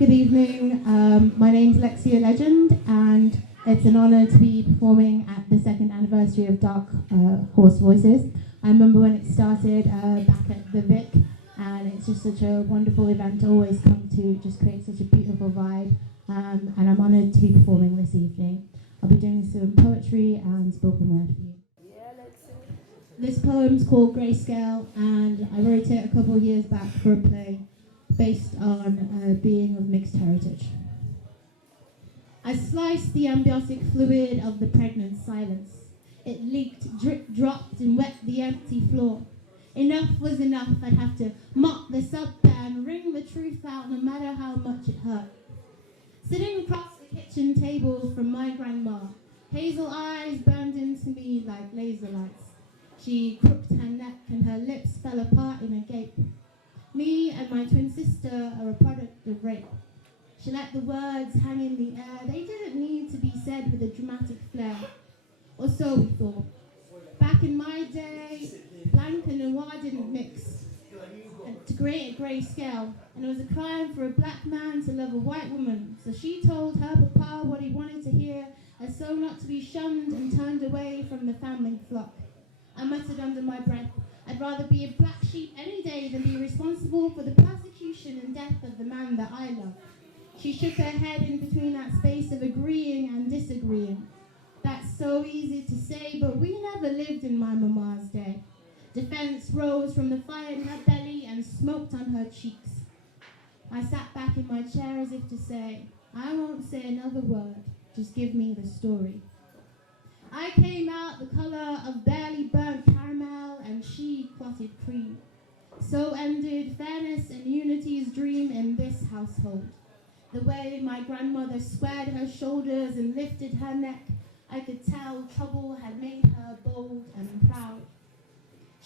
Good evening, my name's Lexia Legend, and it's an honour to be performing at the second anniversary of Darkhorsevoices. I remember when it started back at the Vic, and it's just such a wonderful event to always come to, just create such a beautiful vibe, and I'm honoured to be performing this evening. I'll be doing some poetry and spoken word for you. This poem's called Greyscale, and I wrote it a couple of years back for a play based on a being of mixed heritage. I sliced the ambiotic fluid of the pregnant silence. It leaked, drip dropped, and wet the empty floor. Enough was enough. I'd have to mop this up and wring the truth out, no matter how much it hurt. Sitting across the kitchen table from my grandma, hazel eyes burned into me like laser lights. She crooked her neck and her lips fell apart in a gape. Me and my twin sister are a product of rape. She let the words hang in the air. They didn't need to be said with a dramatic flair. Or so we thought. Back in my day, blanc and noir didn't mix to create a grayscale. And it was a crime for a black man to love a white woman. So she told her papa what he wanted to hear, as so not to be shunned and turned away from the family flock. I muttered under my breath, I'd rather be a black sheep any day than be responsible for the persecution and death of the man that I love. She shook her head in between that space of agreeing and disagreeing. That's so easy to say, but we never lived in my mama's day. Defense rose from the fire in her belly and smoked on her cheeks. I sat back in my chair as if to say, I won't say another word, just give me the story. I came out the colour of barely burnt caramel, and she clotted cream. So ended fairness and unity's dream in this household. The way my grandmother squared her shoulders and lifted her neck, I could tell trouble had made her bold and proud.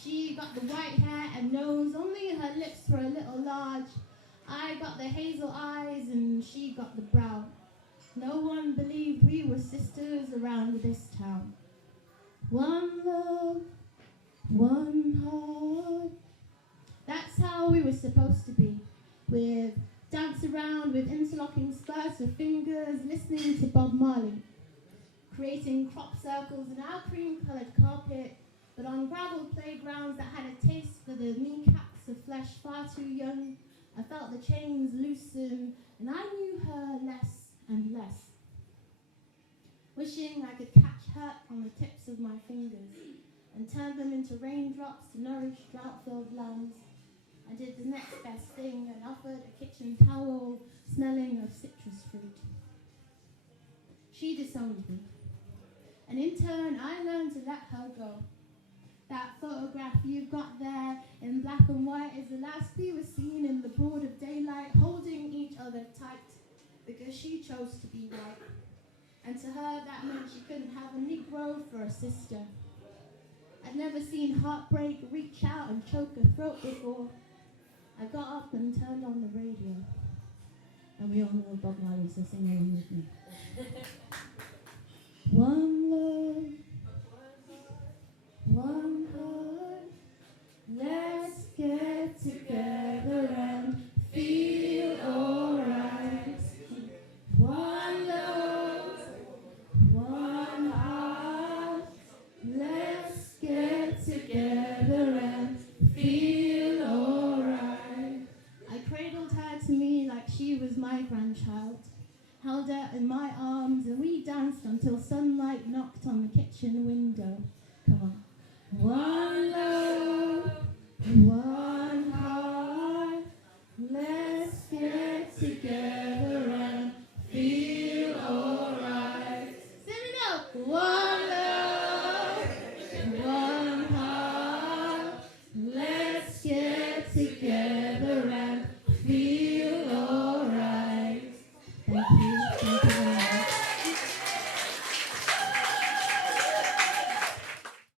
She got the white hair and nose, only her lips were a little large. I got the hazel eyes and she got the brow. No one believed we were sisters around this town. One love, one heart. That's how we were supposed to be. We'd dance around with interlocking spurts of fingers, listening to Bob Marley, creating crop circles in our cream-coloured carpet, but on gravel playgrounds that had a taste for the kneecaps of flesh far too young. I felt the chains loosen, and I knew her less and less, wishing I could catch her on the tips of my fingers and turn them into raindrops to nourish drought-filled lands. I did the next best thing and offered a kitchen towel smelling of citrus fruit. She disowned me, and in turn I learned to let her go. That photograph you've got there in black and white is the last we were seen in the broad of daylight, holding each other tight, because she chose to be white. And to her, that meant she couldn't have a Negro for a sister. I'd never seen heartbreak reach out and choke a throat before. I got up and turned on the radio. And we all know Bob Marley, so sing along with me. One love, one heart, let's get together and feel alright. One love, one heart, let's get together and feel alright. I cradled her to me like she was my grandchild, held her in my arms, and we danced until sunlight knocked on the kitchen window. Come on.